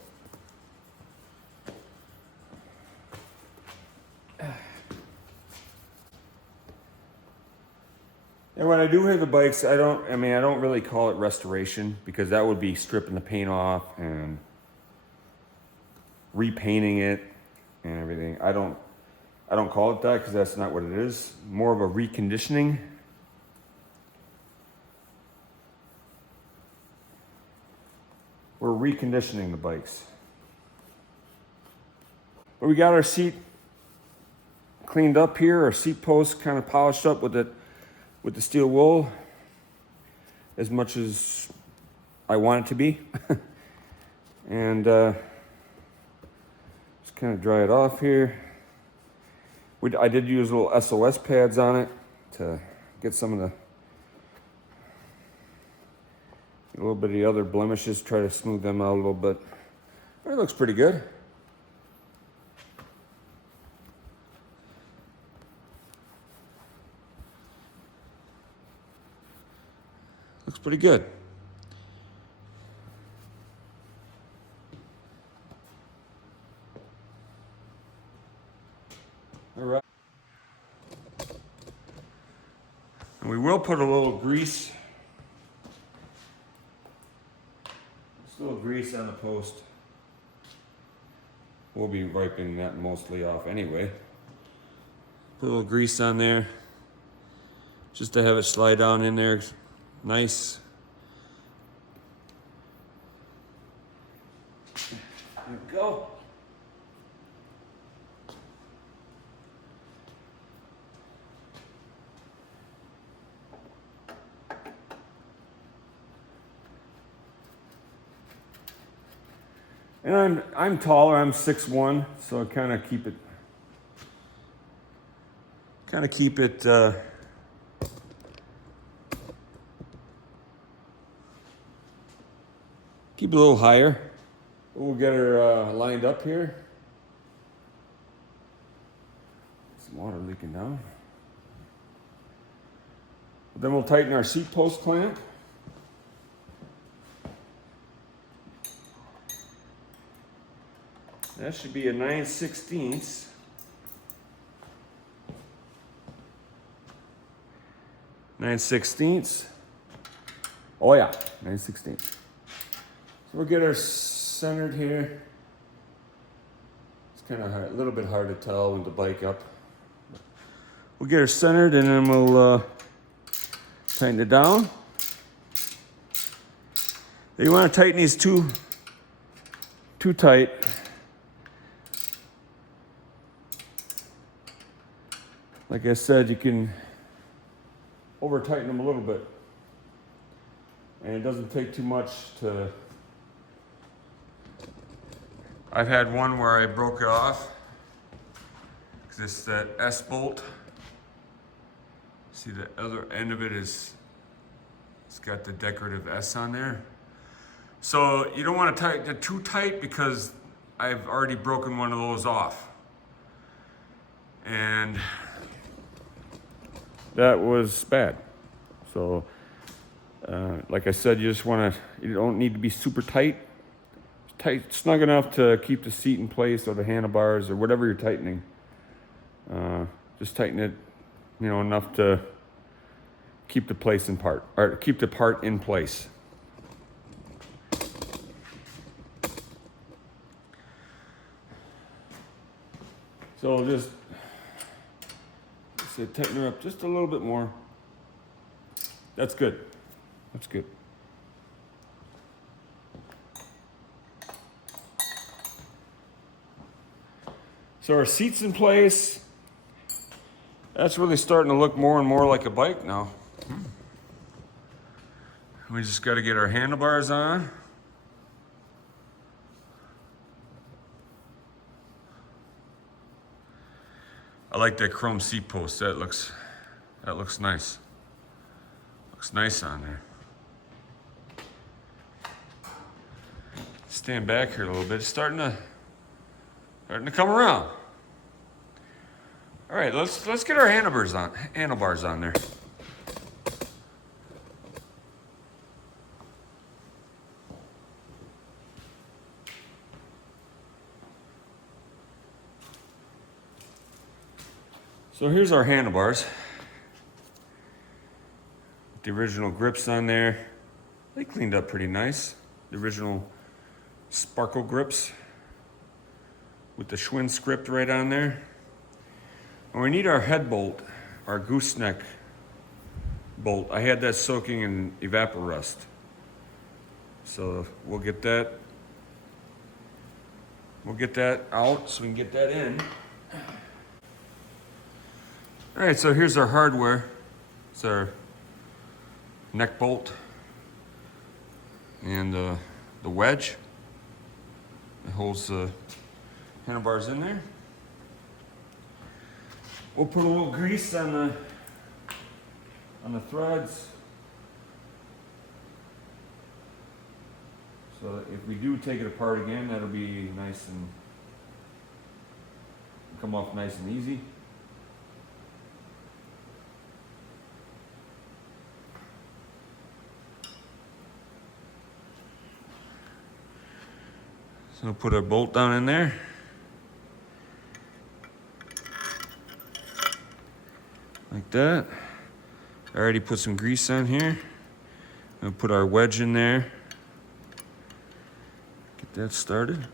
And when I do have the bikes, I don't really call it restoration, because that would be stripping the paint off and repainting it and everything. I don't call it that, because that's not what it is. More of a reconditioning. We're reconditioning the bikes. But we got our seat cleaned up here, our seat post kind of polished up with the steel wool as much as I want it to be. And just kind of dry it off here. I did use little SOS pads on it to get some of a little bit of the other blemishes, try to smooth them out a little bit. But it looks pretty good. Looks pretty good. All right. And we will put a little grease. Just a little grease on the post. We'll be wiping that mostly off anyway. Put a little grease on there, just to have it slide down in there. Nice. There we go. And I'm taller, I'm 6'1", so I kind of keep it keep it a little higher. We'll get her lined up here. Some water leaking down. Then we'll tighten our seat post clamp. That should be a 9/16. 9/16. Oh yeah, 9/16. So we'll get her centered here. It's kind of a little bit hard to tell with the bike up. We'll get her centered, and then we'll tighten it down. You want to tighten these too tight. Like I said, you can over tighten them a little bit. And it doesn't take too much to... I've had one where I broke it off, because it's that S bolt. See, the other end of it it's got the decorative S on there. So you don't want to tighten it too tight, because I've already broken one of those off. And that was bad. So, like I said, you don't need to be super tight. Tight, snug enough to keep the seat in place, or the handlebars, or whatever you're tightening. Just tighten it, enough to keep the keep the part in place. So just tighten her up just a little bit more. That's good. That's good. So our seat's in place. That's really starting to look more and more like a bike now. We just got to get our handlebars on. I like that chrome seat post. That looks nice. Looks nice on there. Stand back here a little bit. It's starting to come around. All right, let's get our handlebars on there. So here's our handlebars. The original grips on there. They cleaned up pretty nice. The original sparkle grips with the Schwinn script right on there. And we need our head bolt, our gooseneck bolt. I had that soaking in evaporust. So we'll get that out so we can get that in. All right, so here's our hardware. It's our neck bolt and the wedge that holds the handlebars in there. We'll put a little grease on the threads, so that if we do take it apart again, that'll be nice and come off nice and easy. So we'll put our bolt down in there. Like that. I already put some grease on here. We'll put our wedge in there. Get that started.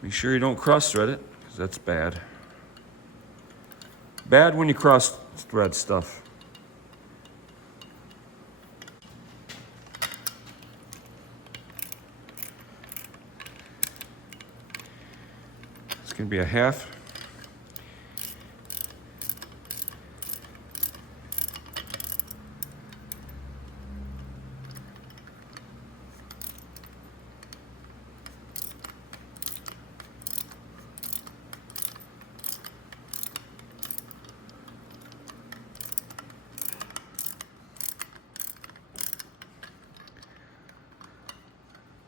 Make sure you don't cross thread it, because that's bad. Bad when you cross thread stuff. It's going to be a half.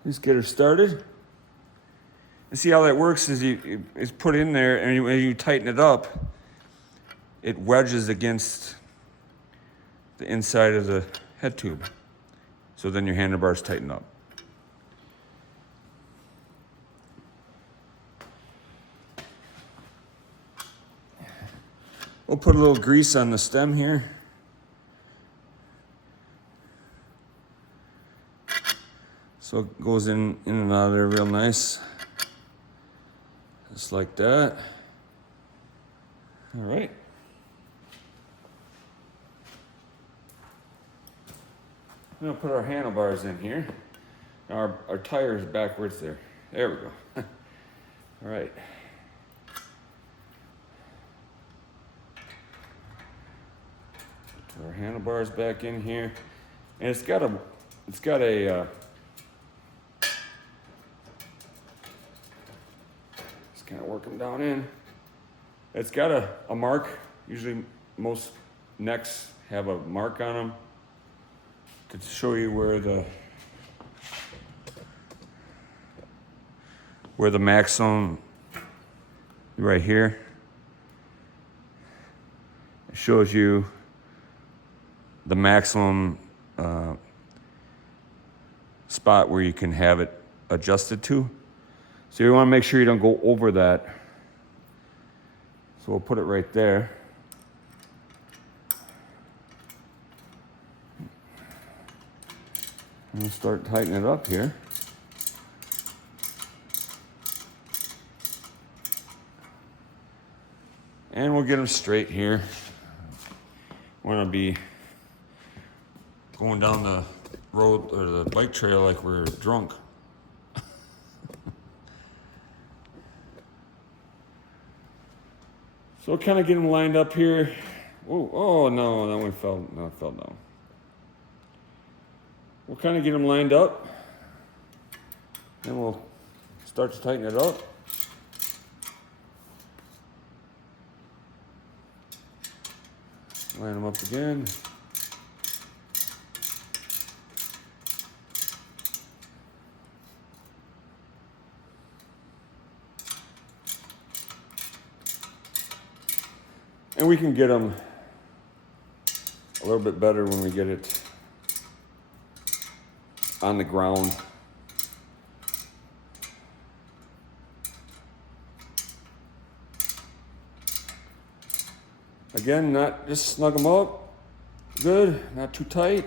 Just get her started. And see how that works is it's put in there, and when you tighten it up, it wedges against the inside of the head tube. So then your handlebars tighten up. We'll put a little grease on the stem here. So it goes in and out of there real nice. Just like that. All right. I'm gonna put our handlebars in here. Our tire is backwards there. There we go. All right. Put our handlebars back in here. And it's got a kind of work them down in. It's got a mark. Usually most necks have a mark on them to show you where the maximum, right here. It shows you the maximum spot where you can have it adjusted to. So you want to make sure you don't go over that. So we'll put it right there. And we'll start tightening it up here. And we'll get them straight here. We're going to be going down the road or the bike trail like we're drunk. So we'll kind of get them lined up here. Oh no, that one fell. No, it fell down. We'll kind of get them lined up. Then we'll start to tighten it up. Line them up again. And we can get them a little bit better when we get it on the ground. Again, not just snug them up. Good, not too tight.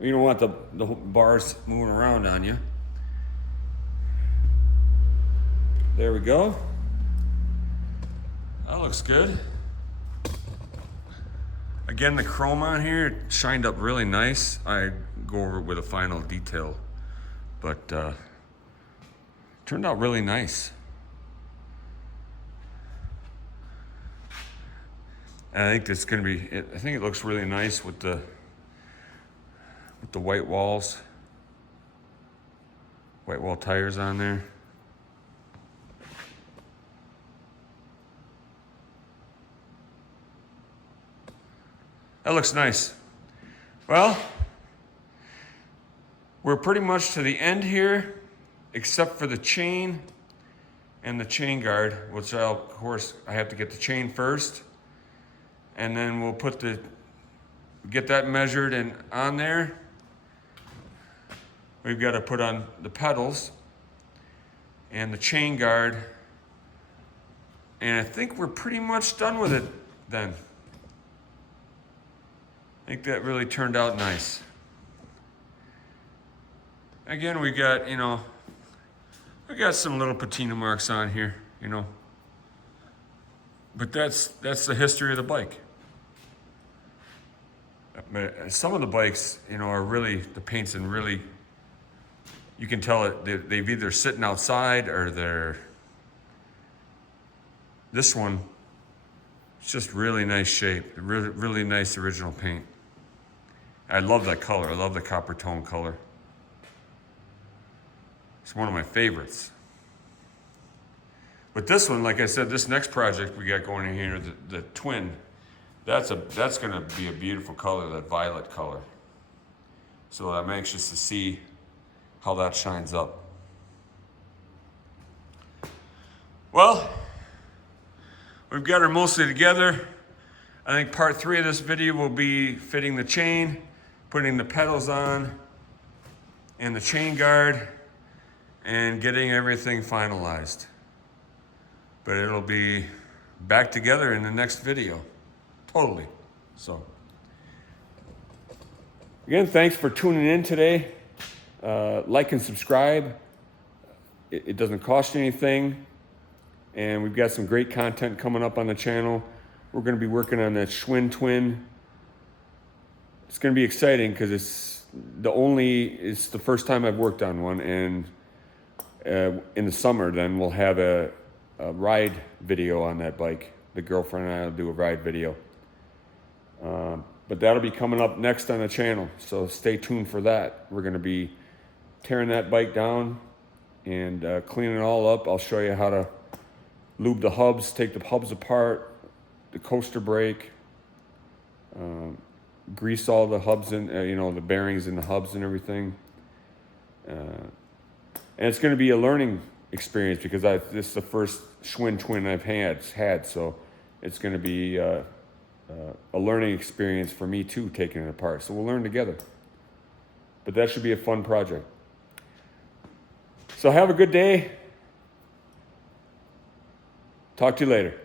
You don't want the bars moving around on you. There we go. That looks good. Again, the chrome on here shined up really nice. I go over it with a final detail, but turned out really nice. And I think it's going to be. I think it looks really nice with the white walls, white wall tires on there. That looks nice. Well, we're pretty much to the end here, except for the chain and the chain guard, which of course, I have to get the chain first. And then we'll get that measured and on there. We've got to put on the pedals and the chain guard. And I think we're pretty much done with it then. I think that really turned out nice. Again, we got, we got some little patina marks on here, But that's the history of the bike. But some of the bikes, are really, the paint's in really, you can tell they've either sitting outside or this one, it's just really nice shape, really, really nice original paint. I love that color. I love the copper tone color. It's one of my favorites. But this one, like I said, this next project we got going in here, the twin, that's gonna be a beautiful color, that violet color. So I'm anxious to see how that shines up. Well, we've got her mostly together. I think part 3 of this video will be fitting the chain, putting the pedals on, and the chain guard, and getting everything finalized. But it'll be back together in the next video, totally. So, again, thanks for tuning in today. Like and subscribe. It doesn't cost you anything. And we've got some great content coming up on the channel. We're gonna be working on that Schwinn twin. It's gonna be exciting because it's the first time I've worked on one, and in the summer then we'll have a ride video on that bike. The girlfriend and I will do a ride video. But that'll be coming up next on the channel, so stay tuned for that. We're gonna be tearing that bike down and cleaning it all up. I'll show you how to lube the hubs, take the hubs apart, the coaster brake, grease all the hubs and the bearings in the hubs and everything. And it's going to be a learning experience because this is the first Schwinn twin I've had, so it's going to be a learning experience for me too, taking it apart. So we'll learn together. But that should be a fun project. So have a good day. Talk to you later.